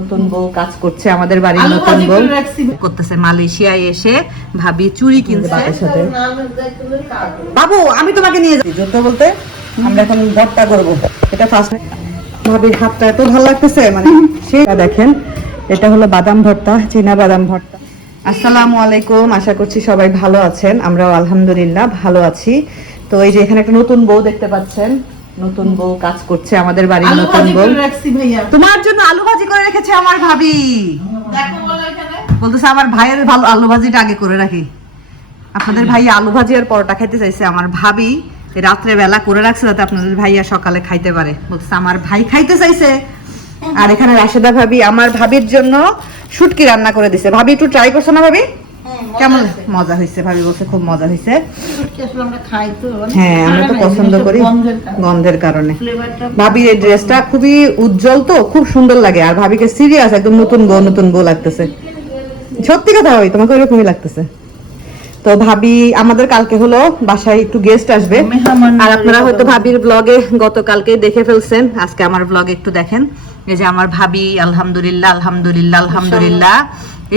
নতুন বউ কাজ করছে আমাদের বাড়ির নতুন বউ। করতেছে মালয়েশিয়ায় এসে ভাবি চুরি কিনছে। বাবার সাথে? বাবু আমি তোমাকে নিয়ে যাচ্ছি। যুদ্ধ বলতে আমরা এখন ভর্তা করব এটা ফার্স্ট ভাবির হাতটা এত ভালো লাগতেছে মানে সেটা দেখেন এটা হলো বাদাম ভর্তা চীনা বাদাম ভর্তা। আসসালামু আলাইকুম আশা করছি সবাই ভালো আছেন। আমরাও আলহামদুলিল্লাহ ভালো আছি। তো এই যে এখানে একটা নতুন বউ দেখতে পাচ্ছেন। নতুন বউ কাজ করছে আমাদের বাড়ির নতুন বউ। তোমার জন্য আলু ভাজি করে রেখেছে আমার ভাবি। বলতেছে আমার ভাইয়ের ভালো আলু ভাজিটা আগে করে রাখি। আপনাদের ভাই আলু ভাজি আর পরোটা খাইতে চাইছে। আমার ভাবি রাত্রে বেলা করে রাখছে যাতে আপনাদের ভাইয়া সকালে খাইতে পারে। বলতেছে আমার ভাই খাইতে চাইছে। আর এখানে রাশেদা ভাবি আমার ভাবির জন্য শুটকি রান্না করে দিছে। ভাবি একটু ট্রাই করছ না ভাবি? কেমন মজা হয়েছে? ভাবি বলছে খুব মজা হয়েছে। তো হ্যাঁ আমরা তো পছন্দ করি গন্ধের কারণে। ভাবির এই ড্রেসটা খুবই উজ্জ্বল তো খুব সুন্দর লাগে। আর ভাবিকে সিরিয়াস একদম নতুন বউ নতুন বউ লাগতেছে। সত্যি কথা ভাবি তোমাকে ওইরকমই লাগতেছে। তো ভাবি আমাদের কালকে হলো বাসায় একটু গেস্ট আসবে। আর আপনারা হয়তো ভাবির ব্লগে গতকালকে দেখে ফেলছেন। আজকে আমার ব্লগে একটু দেখেন। এই যে আমার ভাবি আলহামদুলিল্লাহ আলহামদুলিল্লাহ আলহামদুলিল্লাহ।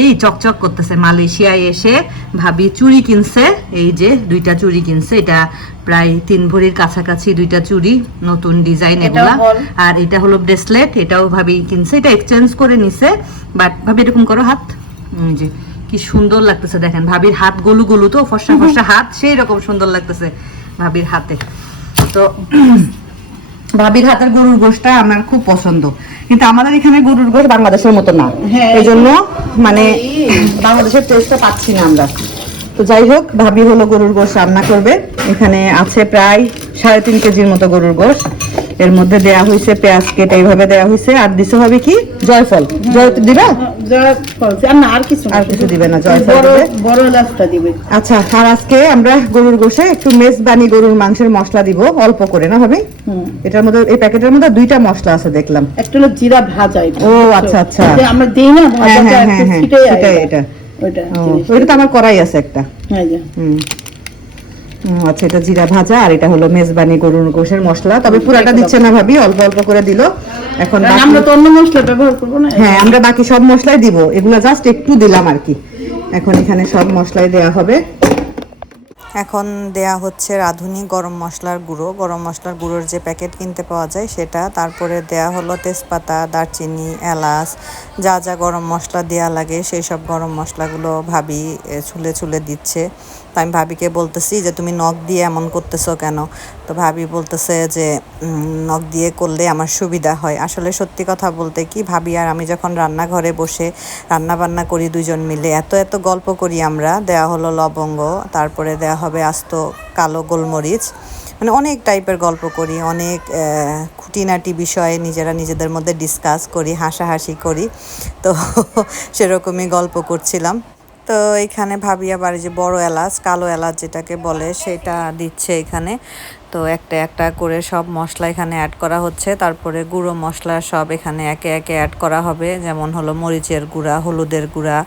এই চকচক করতেছে। মালয়েশিয়ায় এসে ভাবি চুড়ি কিনছে। এই যে দুইটা চুড়ি কিনছে। এটা প্রায় তিন ভরির কাছাকাছি দুইটা চুড়ি নতুন ডিজাইন এগুলা। আর এটা হলো ব্রেসলেট এটাও ভাবি কিনছে। এটা এক্সচেঞ্জ করে নিছে। বাট ভাবি এরকম করো হাত। যে কি সুন্দর লাগতেছে দেখেন। ভাবির হাত গলু গলু তো ফর্সা ফর্সা হাত সেই রকম সুন্দর লাগতেছে ভাবির হাতে। তো ভাবির হাতের গরুর গোশটা আমার খুব পছন্দ। কিন্তু আমাদের এখানে গরুর গোশ বাংলাদেশের মতো না। হ্যাঁ। এই জন্য মানে বাংলাদেশের টেস্টটা পাচ্ছি না আমরা। তো যাই হোক ভাবি হলো গরুর গোশ রান্না করবে। এখানে আছে প্রায় সাড়ে তিন কেজির মতো গরুর গোশ। এর মধ্যে দেয়া হয়েছে পেঁয়াজ কেটে এইভাবে দেয়া হয়েছে আর দিছে হবে কি? জয়ফল। জয় দিবা? আর কিছু আর কিছু দিবে না, জয়ফল বড় এলাচটা দিবে। আচ্ছা আর আজকে আমরা গরুর গোশে একটু মেজবানি গরুর মাংসের মশলা দিব অল্প করে না হবে এটার মধ্যে এই প্যাকেটের মধ্যে দুইটা মশলা আছে দেখলাম। একটা হলো জিরা ভাজা ও, আচ্ছা, আচ্ছা। আমরা দেই না হ্যাঁ, ভাজাটা হ্যাঁ, একটু হ্যাঁ, ছিটে এটা। তো আমার করাই আছে একটা। হ্যাঁ। হুম, আচ্ছা এটা জিরা ভাজা আর এটা হলো মেজবানি গরুর গোশের মশলা। তবে পুরাটা দিচ্ছে না ভাবি অল্প অল্প করে দিল। এখন আমরা তো অন্য মশলা ব্যবহার করব না। হ্যাঁ আমরা বাকি সব মশলাই দিব। এগুলো জাস্ট একটু দিলাম আর কি। এখন এখানে সব মশলাই দেয়া হবে। এখন দেয়া হচ্ছে রাঁধুনি গরম মশলার গুঁড়ো। গরম মশলার গুঁড়োর যে প্যাকেট কিনতে পাওয়া যায় সেটা। তারপরে দেয়া হলো তেজপাতা, দারচিনি, এলাচ। যা যা গরম মশলা দেয়া লাগে সেই সব গরম মশলাগুলো ভাবি ছুলে ছুলে দিচ্ছে। তো আমি ভাবিকে বলতেছি যে, তুমি নখ দিয়ে এমন করতেছো কেন? তো ভাবি বলতেছে যে নখ দিয়ে করলে আমার সুবিধা হয়। আসলে সত্যি কথা বলতে কি, ভাবি আর আমি যখন রান্নাঘরে বসে রান্না বান্না করি দুজন মিলে, এত এত গল্প করি আমরা। দেয়া হলো লবঙ্গ, তারপরে দেয়া হবে আস্ত কালো গোলমরিচ। মানে অনেক টাইপের গল্প করি, অনেক খুঁটিনাটি বিষয়ে নিজেরা নিজেদের মধ্যে ডিসকাস করি, হাসাহাসি করি। তো সেরকমই গল্প করছিলাম। তো এখানে ভাবি আবার যে বড় এলাচ, কালো এলাচ যেটাকে বলে সেটা দিচ্ছে এখানে। তো একটা একটা করে সব মশলা এখানে অ্যাড করা হচ্ছে। তারপরে গুঁড়ো মশলা সব এখানে একে একে অ্যাড করা হবে। যেমন হলো মরিচের গুঁড়া, হলুদের গুঁড়া,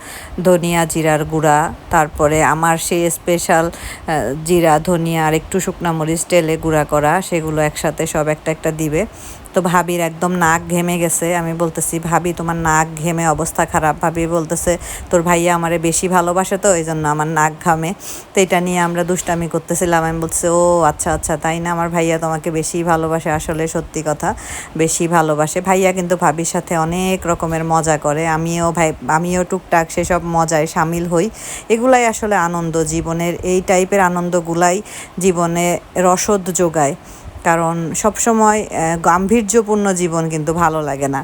ধনিয়া জিরার গুঁড়া, তারপরে আমার সেই স্পেশাল জিরা, ধনিয়া আর একটু শুকনা মরিচ তেলে গুঁড়া করা, সেগুলো একসাথে সব একটা একটা দিবে। তো ভাবির একদম নাক ঘেমে গেছে। আমি বলতেছি, ভাবি, তোমার নাক ঘেমে অবস্থা খারাপ। ভাবি বলতেছে, তোর ভাইয়া আমারে বেশি ভালোবাসে তো এই জন্য আমার নাক ঘামে। তো এটা নিয়ে আমরা দুষ্টামি করতেছিলাম। আমি বলছি ও আচ্ছা আচ্ছা তাই না? আমার ভাইয়া তোমাকে বেশি ভালোবাসে, আসলে সত্যি কথা, বেশি ভালোবাসে। ভাইয়া কিন্তু ভাবির সাথে অনেক রকমের মজা করে। আমিও ভাই, আমিও টুকটাক সেসব মজায় সামিল হই। এগুলাই আসলে আনন্দ জীবনের, এই টাইপের আনন্দগুলাই জীবনে রসদ যোগায়। কারণ সবসময় গাম্ভীর্যপূর্ণ জীবন কিন্তু ভালো লাগে না।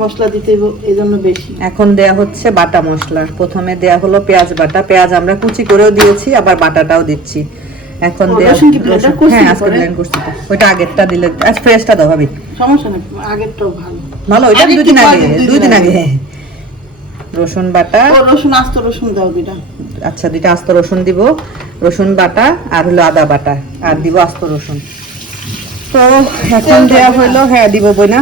মশলা দিতে এই জন্য বেশি। এখন দেয়া হচ্ছে বাটা মশলা। প্রথমে দেয়া হলো পেঁয়াজ বাটা। পেঁয়াজ আমরা কুচি করেও দিয়েছি আবার বাটাটাও দিচ্ছি। এখন দেয়া হ্যাঁ আজকে? ব্লেন্ড করছি তো। ওইটা আগেরটা দিলে আজ ফ্রেশটা দাও ভাবি। সমস্যা নেই আগেরটাও ভালো। ভালো ওইটা দুই দিন আগে দিই, দুই দিন আগে হ্যাঁ। রসুন বাটা। ও রসুন আস্ত রসুন দাও দুইটা আচ্ছা দুইটা আস্ত রসুন দিব। রসুন বাটা আর হলো আদা বাটা। আর দিব আস্ত রসুন। তো এখন দেওয়া হইল হ্যাঁ দিব বই না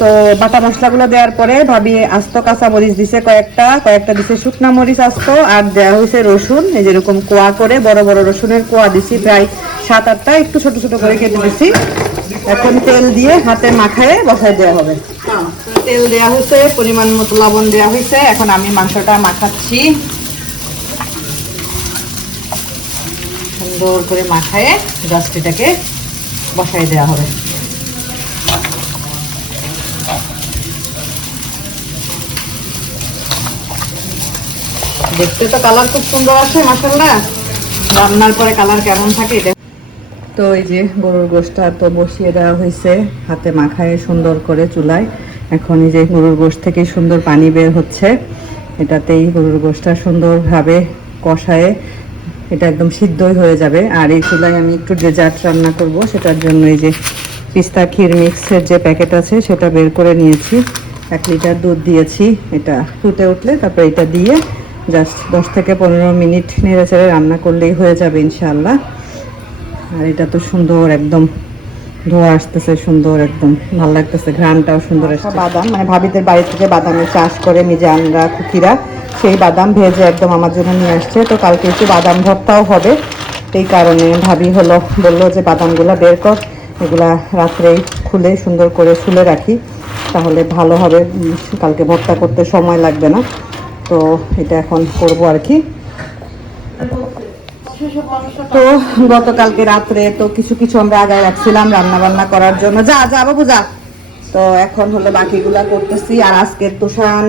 তো বাটা মশলাগুলো দেওয়ার পরে ভাবি আস্ত কাঁচা মরিচ দিছে কয়েকটা কয়েকটা দিছে শুকনা মরিচ আস্ত আর দেওয়া হয়েছে রসুন। এই যেরকম কোয়া করে বড় বড় রসুনের কোয়া দিছি প্রায় সাত আটটা একটু ছোট ছোট করে কেটে দিছি। এখন তেল দিয়ে হাতে মাখায় বসায় দেওয়া হবে। তেল দেওয়া হয়েছে পরিমাণ মতো লবণ দেওয়া হয়েছে এখন আমি মাংসটা মাখাচ্ছি। সুন্দর করে মাখায়ে জাস্ট এটাকে বসাই দেওয়া হবে। দেখতে তো কালার খুব সুন্দর আছে মাসাল্লাহ রান্নার পরে কালার কেমন থাকে তো এই যে গরুর গোশটা তো বসিয়ে দেওয়া হয়েছে, হাতে মাখায় সুন্দর করে চুলায়। এখন এই যে গরুর গোশ থেকে সুন্দর পানি বের হচ্ছে। এটাতেই গরুর গোশটা সুন্দরভাবে কষায়ে এটা একদম সিদ্ধই হয়ে যাবে। আর এই চুলায় আমি একটু ডেজার্ট রান্না করব। সেটার জন্য এই যে পিস্তা ক্ষীর মিক্সের যে প্যাকেট আছে সেটা বের করে নিয়েছি। এক লিটার দুধ দিয়েছি। এটা ফুটে উঠলে তারপর এটা দিয়ে জাস্ট দশ থেকে পনেরো মিনিট নেড়ে চেড়ে রান্না করলেই হয়ে যাবে ইনশাল্লাহ আর এটা তো সুন্দর একদম ধোয়া আসতেছে সুন্দর একদম। ভালো লাগতেছে ঘ্রানটাও সুন্দর আসছে। বাদাম মানে ভাবিদের বাড়ি থেকে বাদামের চাষ করে মিজানরা কুকিরা সেই বাদাম ভেজে একদম আমার জন্য নিয়ে আসছে। তো কালকে একটু বাদাম ভর্তাও হবে। এই কারণে ভাবি হলো, বলল যে বাদামগুলো বের কর, এগুলা রাত্রেই খুলে সুন্দর করে ছুলে রাখি। তাহলে ভালো হবে কালকে ভর্তা করতে সময় লাগবে না। তো এটা এখন করব আর কি। তো গতকালকে রাত্রে তো কিছু কিছু আমরা আগায় রাখছিলাম রান্না বান্না করার জন্য। যা যা বাবু, যা। তো এখন হলো বাকিগুলা করতেছি। আর আজকে তোষান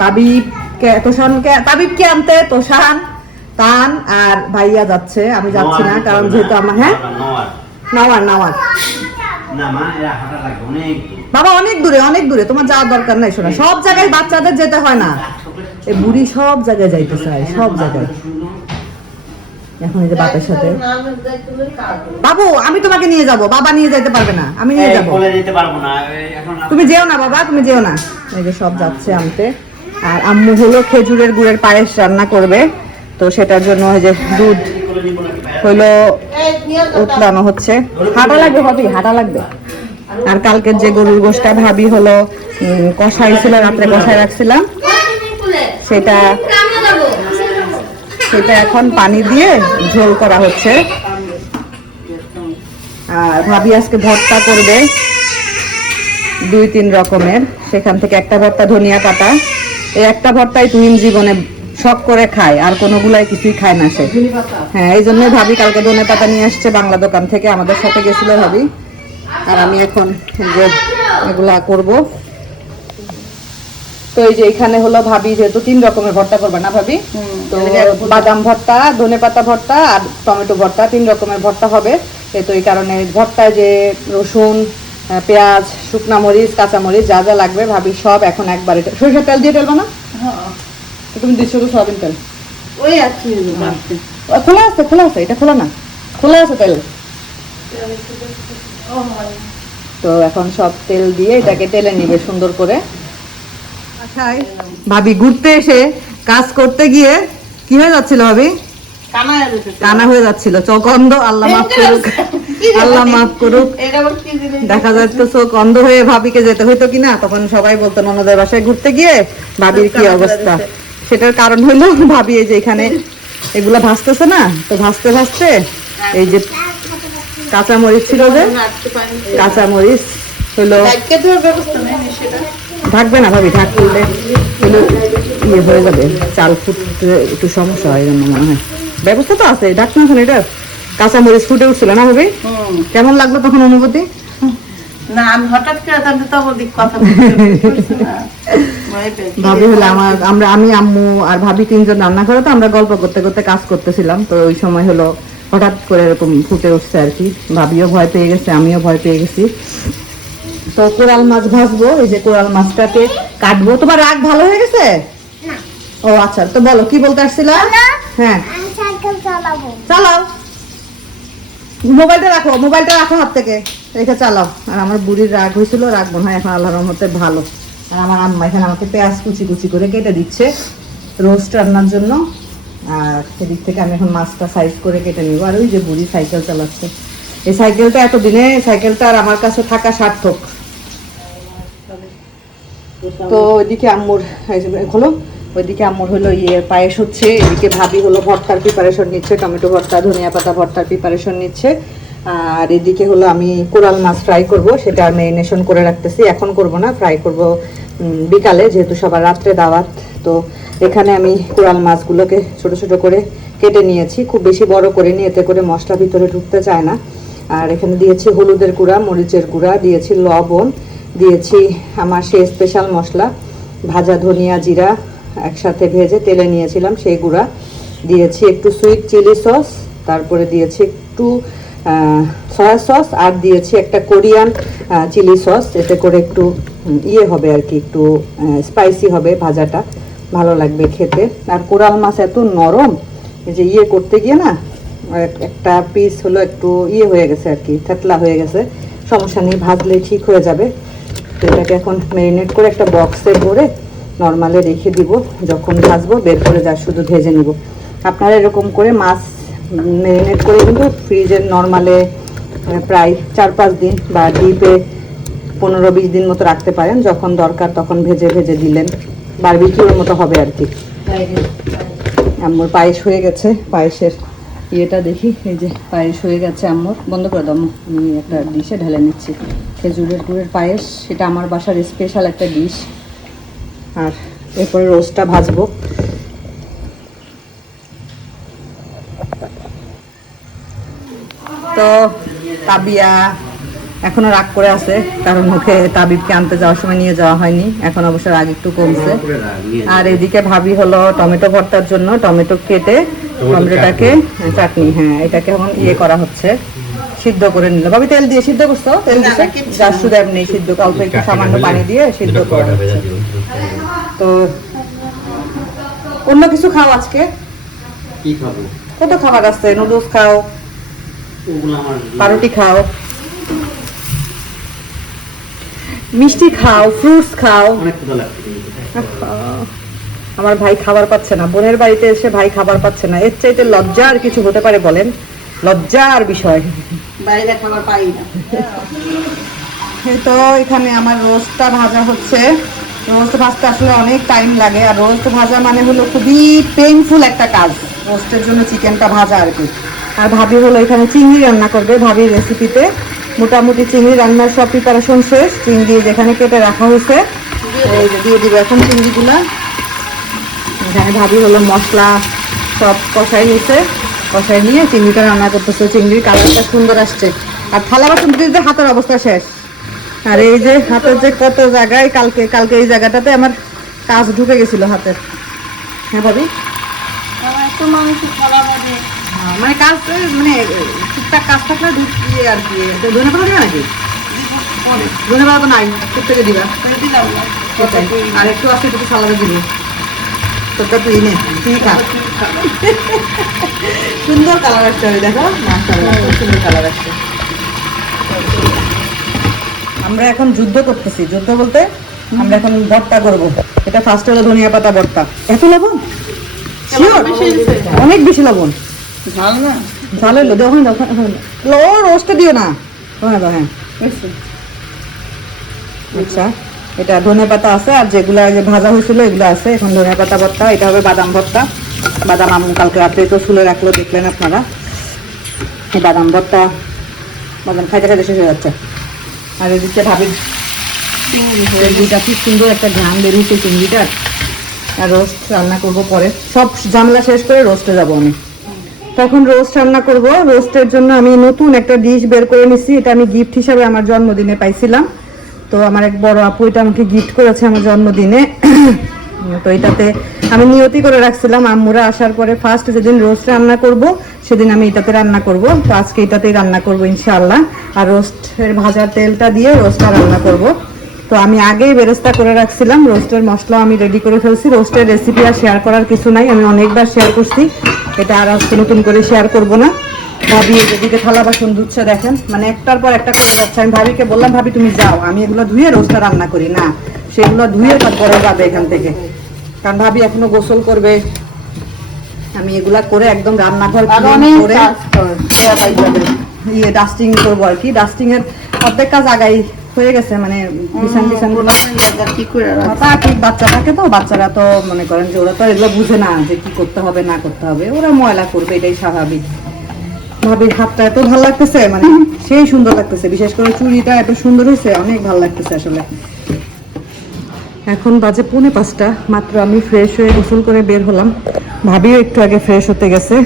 তাবিব তোষানকে তাবিবকে আনতে? তোষান তান আর ভাইয়া যাচ্ছে। আমি যাচ্ছি না কারণ যেহেতু আমার হ্যাঁ? নাওয়ার। নাওয়ার না মা এরা হাঁটা লাগবে অনেক দূর। বাবা অনেক দূরে অনেক দূরে। তোমার যাওয়ার দরকার নাই শোনা। সব জায়গায় বাচ্চাদের যেতে হয় না। এই বুড়ি সব জায়গায় যাইতে চায় সব জায়গায়। এখন এই যে বাপের সাথে। বাবু আমি তোমাকে নিয়ে যাব। বাবা নিয়ে যেতে পারবে না আমি নিয়ে যাব। কোলে যেতে পারব না এই এখন তুমি যেও না বাবা তুমি যেও না। এই যে সব যাচ্ছে আনতে। আর আম্মু হলো খেজুরের গুড়ের পায়েস রান্না করবে। তো সেটার জন্য ওই যে দুধ হলো উতলানো হচ্ছে। হাঁটা লাগবে ভাবি, হাঁটা লাগবে। আর কালকের যে গরুর গোষ্ঠটা ভাবি হলো কষাই ছিল, রাত্রে কষাই রাখছিলাম। সেটা সেটা এখন পানি দিয়ে ঝোল করা হচ্ছে। আর ভাবি আজকে ভর্তা করবে। দুই তিন রকমের। সেখান থেকে একটা ভর্তা ধনিয়া পাতা। এই একটা ভর্তাই তুহিন জীবনে শখ করে খায় আর কোনোগুলাই কিছুই খায় না সে। হ্যাঁ এই জন্যই ভাবি কালকে ধনে পাতা নিয়ে আসছে বাংলা দোকান থেকে আমাদের সাথে গেছিল ভাবি। আর আমি এখন যে এগুলা করব। তো এই যে এখানে হলো ভাবি যেহেতু তিন রকমের ভর্তা করবে না ভাবি? তো বাদাম ভর্তা ধনে পাতা ভর্তা আর টমেটো ভর্তা তিন রকমের ভর্তা হবে। তো এই কারণে ভর্তায় যে রসুন পেঁয়াজ শুকনা মরিচ কাঁচা মরিচ যা যা লাগবে ভাবি সব এখন একবারে সরিষার তেল দিয়ে ঢেলবো না তো তুমি দিচ্ছ তো সয়াবিন তেল। ওই আছে খোলা আছে খোলা আছে এটা খোলা না। খোলা আছে তেল। তো এখন সব তেল দিয়ে এটাকে তেলে নিবে সুন্দর করে। ভাবি ঘুরতে এসে কাজ করতে গিয়ে কি হয়ে যাচ্ছিল ভাবি? কানা হয়ে যাচ্ছিল চোখ অন্ধ আল্লাহ মাফ করুক আল্লাহ মাফ করুক। দেখা চোখ অন্ধ হয়ে ভাবিকে যেতে হইতো কিনা তখন সবাই বলতো ননদের বাসায় ঘুরতে গিয়ে ভাবির কি অবস্থা। সেটার কারণ হলো ভাবি এই যে এখানে এগুলা ভাসতেছে না তো ভাসতে ভাসতে এই যে কাঁচা মরিচ ছিল যে রাখতে পারিনি। কাঁচা মরিচ হলো থাকবে না ভাবি ঢাক করলে হলো ইয়ে হয়ে যাবে চাল ফুটতে একটু সমস্যা হয় মনে হয়। ব্যবস্থা তো আছে ঢাক না এটা? কাঁচা মরিচ ফুটে উঠছিল না হুম। কেমন লাগল তখন অনুভূতি? না আমি হঠাৎ করে আমি তো ওদিক কথা বলছি না। ভয় পেয়েছি। ভাবি হলো আমার আমরা আমি আম্মু আর ভাবি তিনজন রান্না করে তো আমরা গল্প করতে করতে কাজ করতেছিলাম তো ওই সময় হলো হঠাৎ করে এরকম ফুটে উঠছে আর কি। ভাবিও ভয় পেয়ে গেছে আমিও ভয় পেয়ে গেছি। তো কোরাল মাছ ভাজবো এই যে কোরাল মাছটাকে কাটবো। তোমার রাগ ভালো হয়ে গেছে? ও আচ্ছা তো বলো কি বলতে আসছিলা? হ্যাঁ। চালাও। মোবাইলটা রাখো মোবাইলটা রাখো হাত থেকে। রেখে চালাও। আর আমার বুড়ির রাগ হয়েছিল রাগ মনে হয় এখন আল্লাহর রহমতে ভালো। আর আমার আম্মা এখানে আমাকে পেঁয়াজ কুচি কুচি করে কেটে দিচ্ছে রোস্ট রান্নার জন্য। আর সেদিক থেকে আমি এখন মাছটা সাইজ করে কেটে নিব। আর ওই যে বুড়ি সাইকেল চালাচ্ছে। এই সাইকেলটা এতদিনে সাইকেলটা আর আমার কাছে থাকা সার্থক। তো ওইদিকে আম্মুর খোলো। ওইদিকে আমার হলো ইয়ে পায়েস হচ্ছে, এদিকে ভাবি হলো ভর্তার প্রিপারেশন নিচ্ছে, টমেটো ভর্তা, ধনিয়া পাতা ভর্তার প্রিপারেশন নিচ্ছে। আর এদিকে হলো আমি কোরাল মাছ ফ্রাই করব, সেটা মেরিনেশন করে রাখতেছি। এখন করব না ফ্রাই করব বিকালে, যেহেতু সবার রাত্রে দাওয়াত। তো এখানে আমি কোরাল মাছগুলোকে ছোট ছোট করে কেটে নিয়েছি। খুব বেশি বড় করে নিয়ে এতে করে মশলা ভিতরে ঢুকতে চায় না। আর এখানে দিয়েছি হলুদের গুঁড়া, মরিচের গুঁড়া, দিয়েছি লবণ, দিয়েছি আমার সেই স্পেশাল মশলা, ভাজা ধনিয়া জিরা একসাথে ভেজে তেলে নিয়েছিলাম সেই গুঁড়া। দিয়েছি একটু সুইট চিলি সস তারপরে দিয়েছি একটু সয়া সস আর দিয়েছি একটা কোরিয়ান চিলি সস এতে করে একটু ইয়ে হবে আর কি, একটু স্পাইসি হবে ভাজাটা। ভালো লাগবে খেতে। আর কোরাল মাছ এত নরম যে ইয়ে করতে গিয়ে না একটা পিস হলো একটু ইয়ে হয়ে গেছে আর কি, থেতলা হয়ে গেছে। সমস্যা নেই ভাজলে ঠিক হয়ে যাবে। এটাকে এখন ম্যারিনেট করে একটা বক্সে ভরে নর্মালে রেখে দিব। যখন ভাজবো, বের করে যা শুধু ভেজে নিব। আপনারা এরকম করে মাছ ম্যারিনেট করে কিন্তু ফ্রিজের নর্মালে প্রায় চার পাঁচ দিন বা ডিপে পনেরো বিশ দিন মতো রাখতে পারেন। যখন দরকার তখন ভেজে ভেজে দিলেন। বারবিকিউর মতো হবে আর কি। আম্মুর পায়েস হয়ে গেছে। পায়েসের ইয়েটা দেখি। এই যে পায়েস হয়ে গেছে আম্মুর। বন্ধ করে আম্মু। আমি একটা ডিশে ঢেলে নিচ্ছি। খেজুরের গুড়ের পায়েস, সেটা আমার বাসার স্পেশাল একটা ডিশ আর এরপরে রোস্টটা ভাজবো। তো তাবিয়া এখনও রাগ করে আছে কারণ ওকে তাবিবকে আনতে যাওয়ার সময় নিয়ে যাওয়া হয়নি। এখন অবশ্য রাগ একটু কমছে। আর এদিকে ভাবি হলো টমেটো ভর্তার জন্য টমেটো কেটে টমেটোটাকে চাটনি হ্যাঁ এটাকে এখন ইয়ে করা হচ্ছে। সিদ্ধ করে নিল। ভাবি তেল দিয়ে সিদ্ধ করছ? তেল দিছে? না, কিচ্ছু যা শুধু এমনি সিদ্ধ অল্প একটু সামান্য পানি দিয়ে সিদ্ধ করা তো অন্য কিছু খাও আজকে? কি খাব? কত খাবার আছে? নুডলস খাও পাউরুটি খাও মিষ্টি খাও ফ্রুটস খাও। আমার ভাই খাবার পাচ্ছে না। বোনের বাড়িতে এসে ভাই খাবার পাচ্ছে না। এর চাইতে লজ্জা আর কিছু হতে পারে বলেন? লজ্জার বিষয়। বাইরে খাবার পাই না। তো এখানে আমার রোস্টটা ভাজা হচ্ছে। রোস্ট ভাজতে আসলে অনেক টাইম লাগে আর রোস্ট ভাজা মানে হলো খুবই পেইনফুল একটা কাজ। রোস্টের জন্য চিকেনটা ভাজা আর কি। আর ভাবি হলো এখানে চিংড়ি রান্না করবে ভাবির রেসিপিতে মোটামুটি চিংড়ি রান্নার সব প্রিপারেশন শেষ। চিংড়ি যেখানে কেটে রাখা হয়েছে এই যে দিয়ে দিবে এখন চিংড়িগুলা। এখানে ভাবি হলো মশলা সব কষাই নিয়েছে কষাই নিয়ে চিংড়িটা রান্না করতেছে। চিংড়ির কালারটা সুন্দর আসছে। আর থালা বাসন দিতে হাতের অবস্থা শেষ। আর এই যে হাতের যে কত জায়গায় কালকে কালকে এই জায়গাটাতে আমার কাজ ঢুকে গেছিল হাতের। হ্যাঁ ভাবি? হ্যাঁ, মানে কাজ মানে টুকটাক কাজ থাকলে ঢুকিয়ে আর কি। ধনে পাতা দিবা নাকি? ধনে পাতা। তো নাই প্রত্যেকে দিবা। আর একটু আছে একটু সালাদে দিব। তোরটা তুই নে তুই খা। সুন্দর কালার আসছে ওই দেখো। সুন্দর কালার আসছে। আমরা এখন যুদ্ধ করতেছি। যুদ্ধ বলতে আমরা এখন ভর্তা করব। এটা ফার্স্ট হলো ধনিয়া পাতা ভর্তা এত লবণ? অনেক বেশি লবণ। ঝাল না? ভালো হলো দেখুন লো রোস্টে দিও না। হ্যাঁ হ্যাঁ হয়েছে আচ্ছা এটা ধনে পাতা আছে আর যেগুলো ভাজা হয়েছিল এগুলো আছে। এখন ধনে পাতা ভর্তা এটা হবে বাদাম ভর্তা বাদাম আম কালকে রাত্রে তো ফুলে রাখল দেখলেন আপনারা। এই বাদাম ভর্তা বাদাম খাইতে খাইতে শেষ হয়ে যাচ্ছে। আর এদিকে ভাবি চিংড়িটা কি সুন্দর একটা ঘ্রাণ বেরিয়েছে চিংড়িটার। আর রোস্ট রান্না করব পরে। সব ঝামেলা শেষ করে রোস্টে যাব আমি। তখন রোস্ট রান্না করব। রোস্টের জন্য আমি নতুন একটা ডিশ বের করে নিছি। এটা আমি গিফট হিসাবে আমার জন্মদিনে পাইছিলাম। তো আমার এক বড় আপু এটা আমাকে গিফট করেছে আমার জন্মদিনে। তো এটাতে আমি নিয়তি করে রাখছিলাম। আম্মুরা আসার পরে ফার্স্ট যেদিন রোস্ট রান্না করব, সেদিন আমি এটাতে রান্না করব। তো আজকে এটাতেই রান্না করব ইনশাআল্লাহ। আর রোস্টের ভাজার তেলটা দিয়ে রোস্টটা রান্না করব। তো আমি আগেই বেরেস্তা করে রাখছিলাম। রোস্টের মশলা আমি রেডি করে ফেলছি। রোস্টের রেসিপি আর শেয়ার করার কিছু নাই। আমি অনেকবার শেয়ার করছি। এটা আর আজকে নতুন করে শেয়ার করব না। ভাবি এদিকে থালা বাসন ধুচ্ছে, দেখেন। মানে একটার পর একটা করে যাচ্ছে। আমি ভাবিকে বললাম, ভাবি, তুমি যাও। আমি এগুলো ধুয়ে রোস্টটা রান্না করি। না সেগুলো ধুয়ে তারপরে যাবে এখান থেকে। কারণ ভাবি এখনও গোসল করবে। আমি এগুলা করে একদম রান্নাঘর করে ইয়ে ডাস্টিং করব আর কি। ডাস্টিং এর অর্ধেক কাজ আগাই হয়ে গেছে মানে বিছান ঠিক বাচ্চা থাকে তো বাচ্চারা তো মনে করেন যে ওরা তো এগুলো বুঝে না যে কি করতে হবে না করতে হবে। ওরা ময়লা করবে এটাই স্বাভাবিক। ভাবির হাতটা এত ভালো লাগতেছে মানে সেই সুন্দর লাগতেছে। বিশেষ করে চুড়িটা এত সুন্দর হয়েছে অনেক ভালো লাগতেছে আসলে। এখন বাজে পৌনে পাঁচটা, মাত্র আমি ফ্রেশ হয়ে গোসল করে বের হলাম। ভাবিও একটু আগে ফ্রেশ হতে গেছে।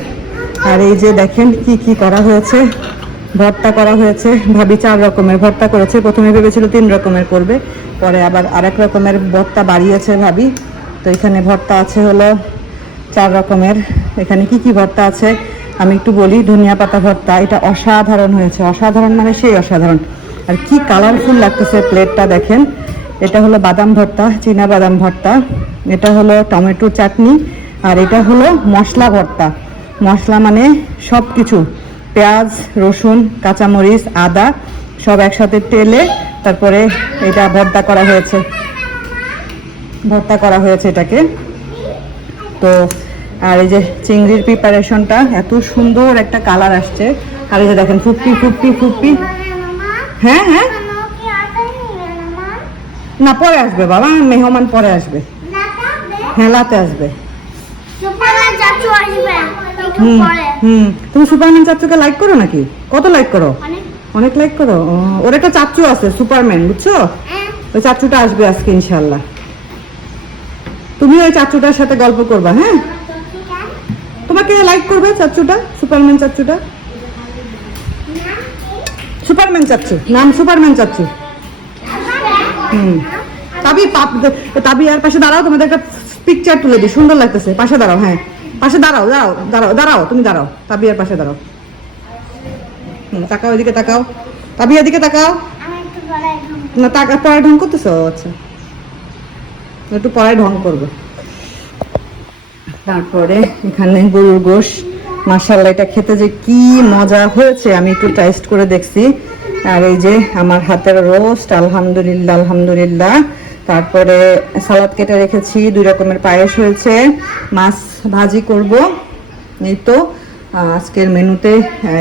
আর এই যে দেখেন কি কি করা হয়েছে, ভর্তা করা হয়েছে। ভাবি চার রকমের ভর্তা করেছে। প্রথমে ভেবেছিল তিন রকমের করবে, পরে আবার আরেক রকমের ভর্তা বাড়িয়েছে ভাবি। তো এখানে ভর্তা আছে হলো চার রকমের। এখানে কি কি ভর্তা আছে, আমি একটু বলি, ধনিয়া পাতা ভর্তা, এটা অসাধারণ হয়েছে। অসাধারণ মানে সেই অসাধারণ। আর কি কালারফুল লাগতেছে প্লেটটা দেখেন। এটা হলো বাদাম ভর্তা, চীনা বাদাম ভর্তা। এটা হলো টমেটো চাটনি, আর এটা হলো মশলা ভর্তা। মশলা মানে সব কিছু পেঁয়াজ, রসুন, কাঁচামরিচ, আদা, সব একসাথে তেলে তারপরে এটা ভর্তা করা হয়েছে। ভর্তা করা হয়েছে এটাকে। তো, আর এই যে চিংড়ির প্রিপারেশনটা এত সুন্দর একটা কালার আসছে। আর এই যে দেখেন, ফুপি ফুপি ফুপি। হ্যাঁ হ্যাঁ। না পরে আসবে বাবা মেহমান পরে আসবে। হ্যাঁ রাতে আসবে। হুম হুম। তুমি সুপারম্যান চাচ্চুকে লাইক করো নাকি? কত লাইক করো? অনেক। লাইক করো? ওর একটা চাচ্চু আছে সুপারম্যান বুঝছ? ওই চাচ্চুটা আসবে আজকে ইনশাল্লাহ তুমি ওই চাচ্চুটার সাথে গল্প করবা হ্যাঁ? তোমাকে লাইক করবে চাচ্চুটা সুপারম্যান চাচ্চুটা সুপারম্যান চাচ্চু নাম সুপারম্যান হুম তাবি পাপ, তাবি আর পাশে দাঁড়াও, তোমাদের একটা পিকচার তুলে দিই, সুন্দর লাগতেছে। পাশে দাঁড়াও হ্যাঁ। পাশে দাঁড়াও দাঁড়াও দাঁড়াও দাঁড়াও, তুমি দাঁড়াও, তাবি আর পাশে দাঁড়াও। তাকাও এদিকে, তাকাও। তাবি এদিকে, তাকাও। না টাকা পড়ায় ঢং করতেছো? আচ্ছা। একটু পড়ায় ঢং করব। তারপরে এখানে গরুর গোশ। মাসাল্লাহ এটা খেতে যে কি মজা হয়েছে, আমি একটু টেস্ট করে দেখছি। আর এই যে আমার হাতের রোস্ট, আলহামদুলিল্লাহ আলহামদুলিল্লাহ। তারপরে সালাদ কেটে রেখেছি, দুই রকমের পায়েস হয়েছে। মাছ ভাজি করব। এই তো আজকের মেনুতে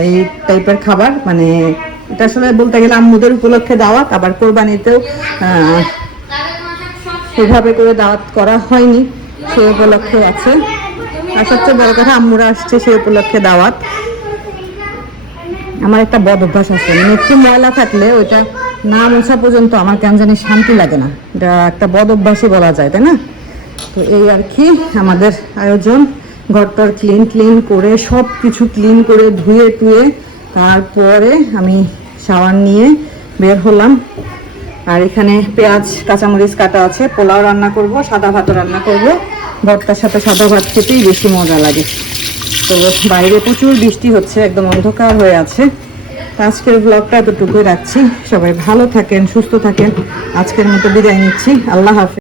এই টাইপের খাবার মানে এটা আসলে বলতে গেলে আম্মুদের উপলক্ষে দাওয়াত, আবার কোরবানিতেও সেভাবে করে দাওয়াত করা হয়নি, সে উপলক্ষে আছে। আর সবচেয়ে বড় কথা, আম্মুরা আসছে সে উপলক্ষে দাওয়াত। আমার একটা বদ অভ্যাস আছে। মানে একটু ময়লা থাকলে ওইটা না মোছা পর্যন্ত আমার কেন জানি শান্তি লাগে না। এটা একটা বদ অভ্যাসই বলা যায়, তাই না? তো এই আর কি, আমাদের আয়োজন। ঘরটার ক্লিন ক্লিন করে সব কিছু ক্লিন করে ধুয়ে টুয়ে তারপরে আমি শাওয়ার নিয়ে বের হলাম। আর এখানে পেঁয়াজ, কাঁচামরিচ কাটা আছে, পোলাও রান্না করব, সাদা ভাতও রান্না করব। ভর্তার সাথে সাদা ভাত খেতেই বেশি মজা লাগে। তো বাইরে প্রচুর বৃষ্টি হচ্ছে, একদম অন্ধকার হয়ে আছে। তো আজকের ব্লগটা এতটুকুই রাখছি। সবাই ভালো থাকেন, সুস্থ থাকেন। আজকের মতো বিদায় নিচ্ছি। আল্লাহ হাফিজ।